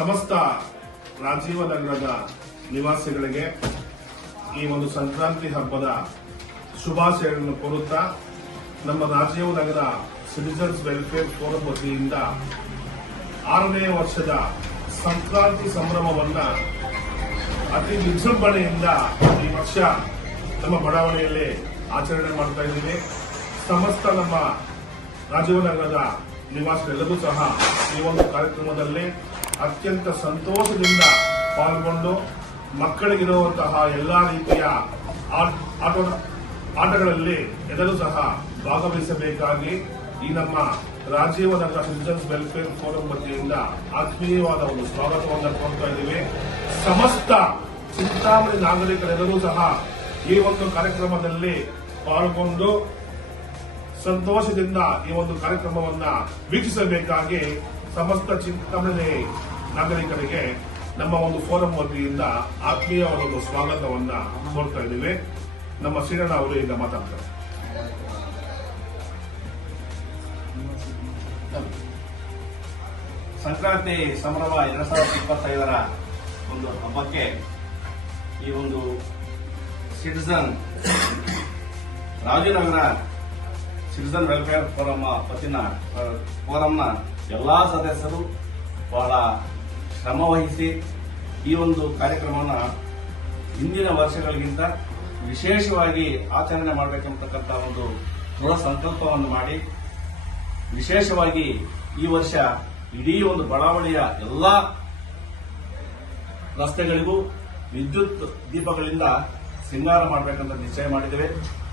ಸಮಸ್ತ ರಾಜೀವ ನಗರದ ನಿವಾಸಿಗಳಿಗೆ ಈ ಒಂದು ಸಂಕ್ರಾಂತಿ ಹಬ್ಬದ ಶುಭಾಶಯಗಳನ್ನು ಕೋರುತ್ತಾ ನಮ್ಮ Rajiv Nagar citizens welfare forum ವತಿಯಿಂದ ಆರನೇ ವರ್ಷದ ಸಂಕ್ರಾಂತಿ ಸಂಭ್ರಮವನ್ನು ಅತಿ ವಿಜೃಂಭಣೆಯಿಂದ ಈ ವರ್ಷ ನಮ್ಮ ಬಡಾವಣೆಯಲ್ಲಿ ಆಚರಣೆ ಮಾಡ್ತಾ ಇದ್ದೀವಿ. ಸಮಸ್ತ ನಮ್ಮ ರಾಜೀವನಗರದ ನಿವಾಸಿಗಳೆಲ್ಲರೂ ಸಹ ಈ ಒಂದು ಕಾರ್ಯಕ್ರಮದಲ್ಲಿ ಅತ್ಯಂತ ಸಂತೋಷದಿಂದ ಪಾಲ್ಗೊಂಡು ಮಕ್ಕಳಿಗಿರುವಂತಹ ಎಲ್ಲಾ ರೀತಿಯ ಆಟ ಆಟಗಳಲ್ಲಿ ಎಲ್ಲರೂ ಸಹ ಭಾಗವಹಿಸಬೇಕಾಗಿ ಈ ನಮ್ಮ Rajiv Nagar citizens welfare forum ವತಿಯಿಂದ ಆತ್ಮೀಯವಾದ ಒಂದು ಸ್ವಾಗತವನ್ನು ಕೋರ್ತಾ ಇದ್ದೀವಿ. ಸಮಸ್ತ ಚಿಂತಾಮಣಿ ನಾಗರಿಕರೆಲ್ಲರೂ ಸಹ ಈ ಒಂದು ಕಾರ್ಯಕ್ರಮದಲ್ಲಿ ಪಾಲ್ಗೊಂಡು ಸಂತೋಷದಿಂದ ಈ ಒಂದು ಕಾರ್ಯಕ್ರಮವನ್ನ ವೀಕ್ಷಿಸಬೇಕಾಗಿ ಸಮಸ್ತ ಚಿಂತಾಮಣಿ ನಾಗರಿಕರಿಗೆ ನಮ್ಮ ಒಂದು ಫೋರಂ ವತಿಯಿಂದ ಆತ್ಮೀಯ ಒಂದು ಸ್ವಾಗತವನ್ನ ಕೋರ್ತಾ ಇದ್ದೀವಿ. ನಮ್ಮ ಶ್ರೀರಣ್ಣ ಅವರು ಈಗ ಮಾತಾಡ್ತಾರೆ. ಸಂಕ್ರಾಂತಿ ಸಂಭ್ರಮ ಎರಡ್ ಸಾವಿರದ ಇಪ್ಪತ್ತೈದರ ಒಂದು ಹಬ್ಬಕ್ಕೆ ಈ ಒಂದು citizen Rajanagar citizen welfare forum ಪತ್ತಿನ ಫೋರಂನ ಎಲ್ಲಾ ಸದಸ್ಯರು ಬಹಳ ಶ್ರಮ ವಹಿಸಿ ಈ ಒಂದು ಕಾರ್ಯಕ್ರಮವನ್ನು ಹಿಂದಿನ ವರ್ಷಗಳಿಗಿಂತ ವಿಶೇಷವಾಗಿ ಆಚರಣೆ ಮಾಡಬೇಕೆಂಬತಕ್ಕಂಥ ಒಂದು ದೃಢ ಸಂಕಲ್ಪವನ್ನು ಮಾಡಿ, ವಿಶೇಷವಾಗಿ ಈ ವರ್ಷ ಇಡೀ ಒಂದು ಬಡಾವಣೆಯ ಎಲ್ಲ ರಸ್ತೆಗಳಿಗೂ ವಿದ್ಯುತ್ ದೀಪಗಳಿಂದ ಸಿಂಗಾರ ಮಾಡಬೇಕಂತ ನಿಶ್ಚಯ ಮಾಡಿದ್ದೇವೆ.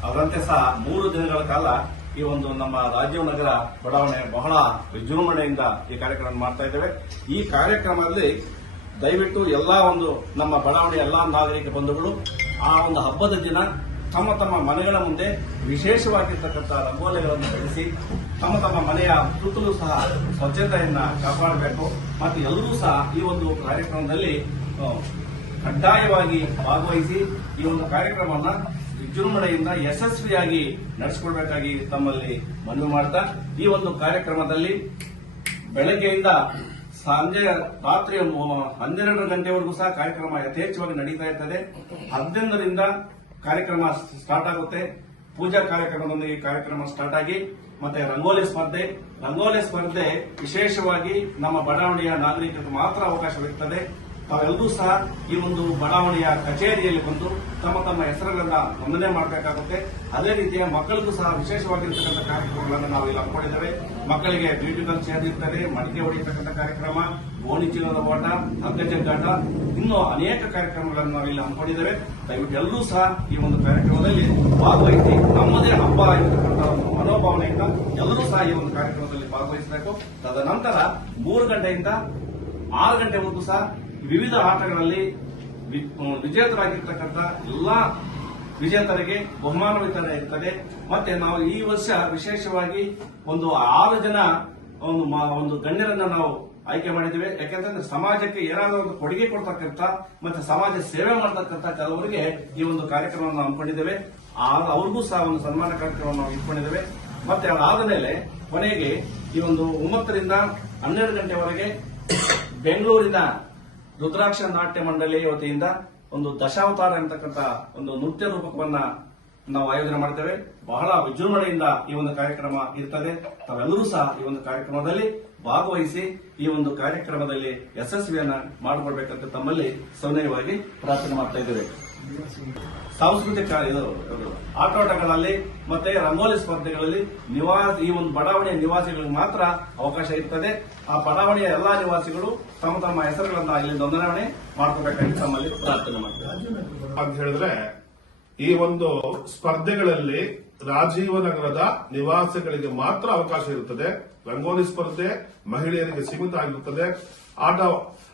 ಅದರಂತೆ ಸಹ ಮೂರು ದಿನಗಳ ಕಾಲ ಈ ಒಂದು ನಮ್ಮ ರಾಜೀವ್ ನಗರ ಬಡಾವಣೆ ಬಹಳ ವಿಜೃಂಭಣೆಯಿಂದ ಈ ಕಾರ್ಯಕ್ರಮ ಮಾಡ್ತಾ ಇದ್ದೇವೆ. ಈ ಕಾರ್ಯಕ್ರಮದಲ್ಲಿ ದಯವಿಟ್ಟು ಎಲ್ಲಾ ಒಂದು ನಮ್ಮ ಬಡಾವಣೆಯ ಎಲ್ಲಾ ನಾಗರಿಕ ಬಂಧುಗಳು, ಆ ಒಂದು ಹಬ್ಬದ ದಿನ ತಮ್ಮ ತಮ್ಮ ಮನೆಗಳ ಮುಂದೆ ವಿಶೇಷವಾಗಿರ್ತಕ್ಕಂಥ ರಂಗೋಲಿಗಳನ್ನು ಬೆಳೆಸಿ, ತಮ್ಮ ತಮ್ಮ ಮನೆಯ ಸುತ್ತಲೂ ಸಹ ಸ್ವಚ್ಛತೆಯನ್ನು ಕಾಪಾಡಬೇಕು. ಮತ್ತು ಎಲ್ಲರೂ ಸಹ ಈ ಒಂದು ಕಾರ್ಯಕ್ರಮದಲ್ಲಿ ಕಡ್ಡಾಯವಾಗಿ ಭಾಗವಹಿಸಿ ಈ ಒಂದು ಕಾರ್ಯಕ್ರಮವನ್ನು ವಿಜೃಂಭಣೆಯಿಂದ ಯಶಸ್ವಿಯಾಗಿ ನಡೆಸಿಕೊಡ್ಬೇಕಾಗಿ ತಮ್ಮಲ್ಲಿ ಮನವಿ ಮಾಡ್ತಾ, ಈ ಒಂದು ಕಾರ್ಯಕ್ರಮದಲ್ಲಿ ಬೆಳಗ್ಗೆಯಿಂದ ಸಂಜೆ ರಾತ್ರಿ ಹನ್ನೆರಡು ಗಂಟೆವರೆಗೂ ಸಹ ಕಾರ್ಯಕ್ರಮ ಯಥೇಚ್ಛವಾಗಿ ನಡೀತಾ ಇರ್ತದೆ. ಹದಿನೈದರಿಂದ ಕಾರ್ಯಕ್ರಮ ಸ್ಟಾರ್ಟ್ ಆಗುತ್ತೆ. ಪೂಜಾ ಕಾರ್ಯಕ್ರಮದೊಂದಿಗೆ ಕಾರ್ಯಕ್ರಮ ಸ್ಟಾರ್ಟ್ ಆಗಿ, ಮತ್ತೆ ರಂಗೋಲಿ ಸ್ಪರ್ಧೆ. ರಂಗೋಲಿ ಸ್ಪರ್ಧೆ ವಿಶೇಷವಾಗಿ ನಮ್ಮ ಬಡಾವಣೆಯ ನಾಗರಿಕರಿಗೆ ಮಾತ್ರ ಅವಕಾಶವಿರುತ್ತದೆ ತಾವೆಲ್ಲರೂ ಸಹ ಈ ಒಂದು ಬಡಾವಣೆಯ ಕಚೇರಿಯಲ್ಲಿ ಬಂದು ತಮ್ಮ ತಮ್ಮ ಹೆಸರುಗಳನ್ನ ನೋಂದಣಿ ಮಾಡಬೇಕಾಗುತ್ತೆ. ಅದೇ ರೀತಿಯ ಮಕ್ಕಳಿಗೂ ಸಹ ವಿಶೇಷವಾಗಿರ್ತಕ್ಕಂಥ ಕಾರ್ಯಕ್ರಮಗಳನ್ನು ನಾವು ಇಲ್ಲಿ ಹಮ್ಮಿಕೊಂಡಿದ್ದೇವೆ. ಮಕ್ಕಳಿಗೆ ಬ್ಯೂಟಿಕಲ್ ಚೇರ್ ಇರ್ತಾರೆ ಮಡಿಕೆ ಹೊಡೆಯತಕ್ಕಂಥ ಕಾರ್ಯಕ್ರಮ ಓಣಿ ಚೀಲದ ಓಟ ಹಗ್ಗ ಜಗ್ಗಾಟ ಇನ್ನೂ ಅನೇಕ ಕಾರ್ಯಕ್ರಮಗಳನ್ನು ನಾವು ಇಲ್ಲಿ ಹಮ್ಮಿಕೊಂಡಿದ್ದೇವೆ. ದಯವಿಟ್ಟು ಎಲ್ಲರೂ ಸಹ ಈ ಒಂದು ಕಾರ್ಯಕ್ರಮದಲ್ಲಿ ಭಾಗವಹಿಸಿ, ನಮ್ಮದೇ ಹಬ್ಬ ಇರತಕ್ಕಂಥ ಒಂದು ಮನೋಭಾವನೆಯಿಂದ ಎಲ್ಲರೂ ಸಹ ಈ ಒಂದು ಕಾರ್ಯಕ್ರಮದಲ್ಲಿ ಭಾಗವಹಿಸಬೇಕು. ತದನಂತರ ಮೂರು ಗಂಟೆಯಿಂದ ಆರು ಗಂಟೆವರೆಗೂ ಸಹ ವಿವಿಧ ಆಟಗಳಲ್ಲಿ ವಿಜೇತರಾಗಿರ್ತಕ್ಕಂಥ ಎಲ್ಲಾ ವಿಜೇತರಿಗೆ ಬಹುಮಾನ ವಿತರಣೆ ಇರ್ತದೆ. ಮತ್ತೆ ನಾವು ಈ ವರ್ಷ ವಿಶೇಷವಾಗಿ ಒಂದು ಆರು ಜನ, ಒಂದು ಒಂದು ಗಣ್ಯರನ್ನ ನಾವು ಆಯ್ಕೆ ಮಾಡಿದ್ದೇವೆ. ಯಾಕೆಂತಂದ್ರೆ ಸಮಾಜಕ್ಕೆ ಏನಾದರೂ ಒಂದು ಕೊಡುಗೆ ಕೊಡ್ತಕ್ಕಂಥ ಮತ್ತೆ ಸಮಾಜ ಸೇವೆ ಮಾಡತಕ್ಕಂಥ ಕೆಲವರಿಗೆ ಈ ಒಂದು ಕಾರ್ಯಕ್ರಮವನ್ನು ಹಮ್ಮಿಕೊಂಡಿದ್ದೇವೆ. ಅವ್ರಿಗೂ ಸಹ ಒಂದು ಸನ್ಮಾನ ಕಾರ್ಯಕ್ರಮವನ್ನು ನಾವು ಇಟ್ಕೊಂಡಿದ್ದೇವೆ. ಮತ್ತೆ ಅದಾದ ಮೇಲೆ ಕೊನೆಗೆ ಈ ಒಂದು ಒಂಬತ್ತರಿಂದ ಹನ್ನೆರಡು ಗಂಟೆವರೆಗೆ ಬೆಂಗಳೂರಿನ ರುದ್ರಾಕ್ಷ ನಾಟ್ಯ ಮಂಡಳಿ ವತಿಯಿಂದ ಒಂದು ದಶಾವತಾರ ಎಂತಕ್ಕಂತ ಒಂದು ನೃತ್ಯ ರೂಪಕವನ್ನ ನಾವು ಆಯೋಜನೆ ಮಾಡ್ತೇವೆ. ಬಹಳ ವಿಜೃಂಭಣೆಯಿಂದ ಈ ಒಂದು ಕಾರ್ಯಕ್ರಮ ಇರ್ತದೆ. ತಾವೆಲ್ಲರೂ ಸಹ ಈ ಒಂದು ಕಾರ್ಯಕ್ರಮದಲ್ಲಿ ಭಾಗವಹಿಸಿ ಈ ಒಂದು ಕಾರ್ಯಕ್ರಮದಲ್ಲಿ ಯಶಸ್ವಿಯನ್ನ ಮಾಡಿಕೊಡ್ಬೇಕಂತ ತಮ್ಮಲ್ಲಿ ಸೌನಯವಾಗಿ ಪ್ರಾರ್ಥನೆ ಮಾಡ್ತಾ ಇದ್ದೇವೆ. ಸಾಂಸ್ಕೃತಿಕ ಆಟೋಟಗಳಲ್ಲಿ ಮತ್ತೆ ರಂಗೋಲಿ ಸ್ಪರ್ಧೆಗಳಲ್ಲಿ ನಿವಾಸ, ಈ ಒಂದು ಬಡಾವಣೆಯ ನಿವಾಸಿಗಳಿಗೆ ಮಾತ್ರ ಅವಕಾಶ ಇರ್ತದೆ. ಆ ಬಡಾವಣೆಯ ಎಲ್ಲಾ ನಿವಾಸಿಗಳು ತಮ್ಮ ತಮ್ಮ ಹೆಸರುಗಳನ್ನ ಇಲ್ಲಿ ನೋಂದಣಿ ಮಾಡ್ಕೋಬೇಕಾಗಿ ತಮ್ಮಲ್ಲಿ ಪ್ರಾರ್ಥನೆ ಮಾಡ್ತೇವೆ. ಅಂತ ಹೇಳಿದ್ರೆ, ಈ ಒಂದು ಸ್ಪರ್ಧೆಗಳಲ್ಲಿ ರಾಜೀವ ನಗರದ ನಿವಾಸಿಗಳಿಗೆ ಮಾತ್ರ ಅವಕಾಶ ಇರುತ್ತದೆ ರಂಗೋಲಿ ಸ್ಪರ್ಧೆ ಮಹಿಳೆಯರಿಗೆ ಸೀಮಿತ ಆಗಿರುತ್ತದೆ ಆಟ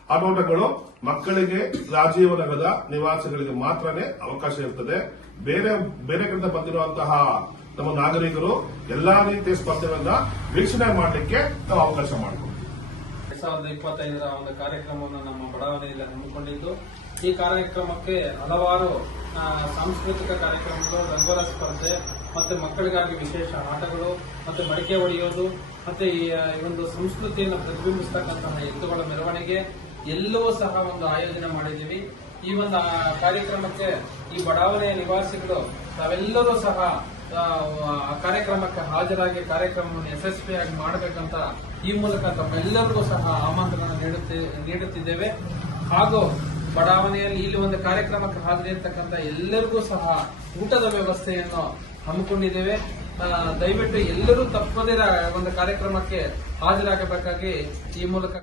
ಆಟೋಟಗಳು ಮಕ್ಕಳಿಗೆ ರಾಜೀವ ನಗರದ ನಿವಾಸಿಗಳಿಗೆ ಮಾತ್ರನೇ ಅವಕಾಶ ಇರುತ್ತದೆ ಬೇರೆ ಬೇರೆ ಕಡೆ ಬಂದಿರುವಂತಹ ನಮ್ಮ ನಾಗರಿಕರು ಎಲ್ಲಾ ರೀತಿಯ ಸ್ಪರ್ಧೆಗಳನ್ನ ವೀಕ್ಷಣೆ ಮಾಡಲಿಕ್ಕೆ ನಾವು ಅವಕಾಶ ಮಾಡಿಕೊಡ್ತೀವಿ ಎರಡ್ ಸಾವಿರದ ಇಪ್ಪತ್ತೈದರ ಒಂದು ಕಾರ್ಯಕ್ರಮವನ್ನು ನಮ್ಮ ಬಡಾವಣೆಯಲ್ಲಿ ಹಮ್ಮಿಕೊಂಡಿದ್ದು, ಈ ಕಾರ್ಯಕ್ರಮಕ್ಕೆ ಹಲವಾರು ಸಾಂಸ್ಕೃತಿಕ ಕಾರ್ಯಕ್ರಮಗಳು, ರಂಗೋಲ ಸ್ಪರ್ಧೆ ಮತ್ತೆ ಮಕ್ಕಳಿಗಾಗಿ ವಿಶೇಷ ಆಟಗಳು ಮತ್ತೆ ಮಡಿಕೆ ಹೊಡೆಯೋದು ಮತ್ತೆ ಈ ಒಂದು ಸಂಸ್ಕೃತಿಯನ್ನು ಪ್ರತಿಬಿಂಬಿಸತಕ್ಕಂತಹ ಎತ್ತುಗಳ ಮೆರವಣಿಗೆ ಎಲ್ಲವೂ ಸಹ ಒಂದು ಆಯೋಜನೆ ಮಾಡಿದ್ದೀವಿ. ಈ ಒಂದು ಕಾರ್ಯಕ್ರಮಕ್ಕೆ ಈ ಬಡಾವಣೆಯ ನಿವಾಸಿಗಳು ತಾವೆಲ್ಲರೂ ಸಹ ಕಾರ್ಯಕ್ರಮಕ್ಕೆ ಹಾಜರಾಗಿ ಕಾರ್ಯಕ್ರಮವನ್ನು ಯಶಸ್ವಿಯಾಗಿ ಮಾಡಬೇಕಂತ ಈ ಮೂಲಕ ತಮ್ಮೆಲ್ಲರಿಗೂ ಸಹ ಆಮಂತ್ರಣ ನೀಡುತ್ತಿ, ನೀಡುತ್ತಿದ್ದೇವೆ. ಹಾಗೂ ಬಡಾವಣೆಯಲ್ಲಿ ಇಲ್ಲಿ ಒಂದು ಕಾರ್ಯಕ್ರಮಕ್ಕೆ ಹಾಜರಿರ್ತಕ್ಕಂಥ ಎಲ್ಲರಿಗೂ ಸಹ ಊಟದ ವ್ಯವಸ್ಥೆಯನ್ನು ಹಮ್ಮಿಕೊಂಡಿದ್ದೇವೆ. ದಯವಿಟ್ಟು ಎಲ್ಲರೂ ತಪ್ಪದೇ ರಾ- ಒಂದು ಕಾರ್ಯಕ್ರಮಕ್ಕೆ ಹಾಜರಾಗಬೇಕಾಗಿ ಈ ಮೂಲಕ